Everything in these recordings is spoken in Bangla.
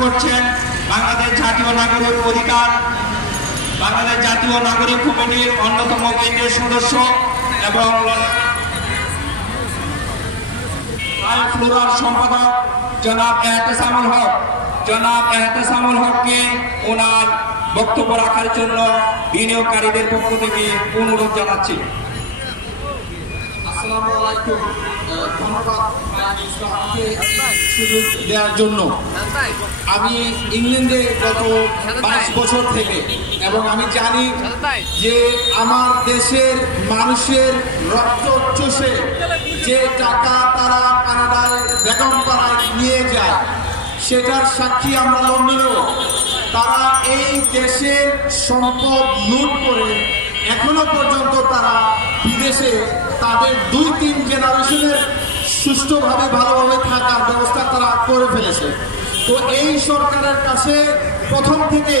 করছেন বাংলাদেশ জাতীয় নাগরিক অধিকার বাংলাদেশ জাতীয় নাগরিক কমিটির অন্যতম কেন্দ্রীয় সদস্য এবং ফ্লোরার সম্পাদক জনাব এহতেসামুল হককে ওনার বক্তব্য রাখার জন্য বিনিয়োগকারীদের পক্ষ থেকে অনুরোধ জানাচ্ছি। আসসালামু আলাইকুম। ধন্যবাদ সুযোগ দেওয়ার জন্য। আমি ইংল্যান্ডে গত 5 বছর থেকে এবং আমি জানি যে আমার দেশের মানুষের রক্ত চষে যে টাকা তারা কানাডায় বেগমপাড়ায় নিয়ে যায় সেটার সাক্ষী আমরা লন্ডনেও। তারা এই দেশের সম্পদ লুট করে এখনো পর্যন্ত তারা বিদেশে তাদের 2-3 জেনারেশনের সুষ্ঠুভাবে ভালোভাবে থাকার ব্যবস্থা তারা করে ফেলেছে। তো এই সরকারের কাছে প্রথম থেকে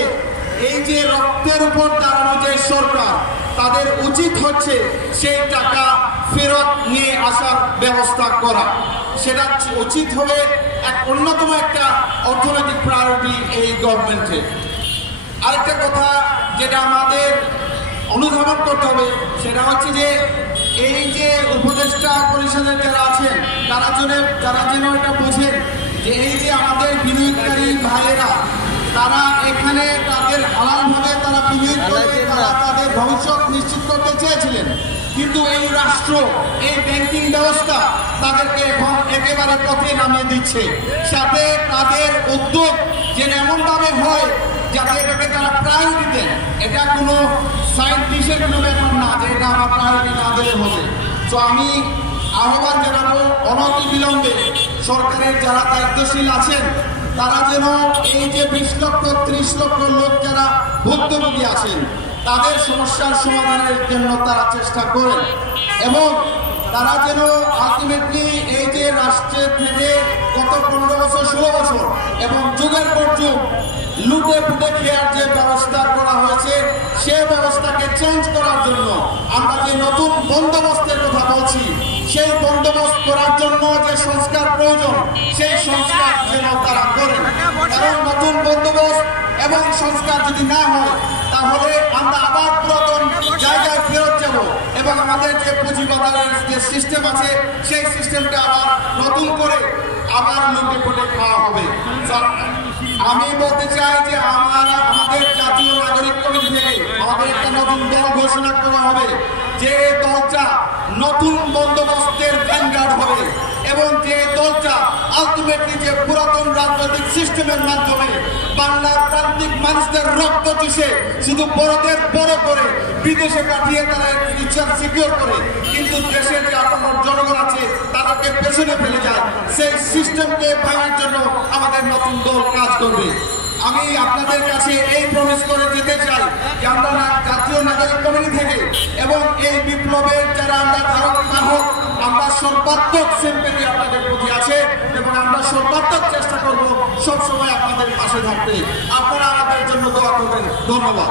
এই যে রক্তের উপর দাঁড়ানো যে সরকার, তাদের উচিত হচ্ছে সেই টাকা ফেরত নিয়ে আসার ব্যবস্থা করা। সেটা উচিত হবে অন্যতম একটা অর্থনৈতিক প্রায়োরিটি এই গভর্নমেন্টের। আরেকটা কথা যেটা আমাদের অনুধাবন করতে হবে সেটা হচ্ছে যে এই যে উপদেষ্টা পরিষদের যারা আছেন তারা যেন এটা বোঝেন যে এই যে আমাদের বিনিয়োগকারী ভাইয়েরা তারা এখানে তাদের হালালভাবে তারা বিনিয়োগ করে তারা তাদের ভবিষ্যৎ নিশ্চিত করতে চেয়েছিলেন, কিন্তু এই রাষ্ট্র এই ব্যাংকিং ব্যবস্থা তাদেরকে এখন একেবারে পথে নামিয়ে দিচ্ছে। সাথে তাদের উদ্যোগ যেন এমনভাবে হয় যাতে এটাকে তারা প্রায়োরিটি দেন। এটা কোনো সাইড ডিশের কোনো ব্যাপার না যে এটা আমার প্রায়োরিটি না দিলে হবে। তো আমি আহ্বান জানাবো অনতিবিলম্বে সরকারের যারা দায়িত্বশীল আছেন তারা যেন এই যে 20 লক্ষ 30 লক্ষ লোক যারা ভুক্তভোগী আছেন তাদের সমস্যার সমাধানের জন্য তারা চেষ্টা করেন এবং তারা যেন আলটিমেটলি এই যে রাষ্ট্রের থেকে গত 15 বছর 16 বছর এবং যুগের পর যুগ লুটে ফুটে খেয়ার যে ব্যবস্থা করা হয়েছে সে ব্যবস্থাকে চেঞ্জ করার জন্য আমরা যে নতুন বন্দোবস্তের কথা বলছি সেই বন্দোবস্ত করার জন্য যে সংস্কার প্রয়োজন সেই সংস্কার যেন তারা করেন। কারণ নতুন বন্দোবস্ত এবং সংস্কার যদি না হয় তাহলে আমরা আবার পুরাতন জায়গায় ফেরত যাব এবং আমাদের যে পুঁজিবাজারের যে সিস্টেম আছে সেই সিস্টেমটা আবার নতুন করে আবার লুটে ফুটে খাওয়া হবে। আমি বলতে চাই যে আমাদের জাতীয় নাগরিক কমিটি থেকে আমাদের একটা নতুন দল ঘোষণা করা হবে যে দলটা নতুন বন্দোবস্তের ভ্যানগার্ড হবে এবং যে দলটা আলটিমেটলি যে পুরাতন রাজনৈতিক সিস্টেমের মাধ্যমে বাংলার প্রান্তিক মানুষদের রক্ত চুষে শুধু বড়দের বড় করে বিদেশে পাঠিয়ে তারা ইচ্ছার সিকিউর করে কিন্তু দেশের যে আপনার জনগণ আছে তাদেরকে পেছনে ফেলে যায়, সেই সিস্টেমকে ভাঙার জন্য আমাদের নতুন দল কাজ করবে। আমি আপনাদের কাছে এই প্রমিস করে যেতে চাই যে আমরা জাতীয় নাগরিক কমিটি থেকে এবং এই বিপ্লবের যারা আমরা ধারক বাহক আমরা সর্বাত্মক সিম্পেথি আপনাদের প্রতি আছে এবং আমরা সর্বাত্মক চেষ্টা করব সবসময় আপনাদের পাশে থাকতে। আপনারা আমাদের জন্য দোয়া করবেন। ধন্যবাদ।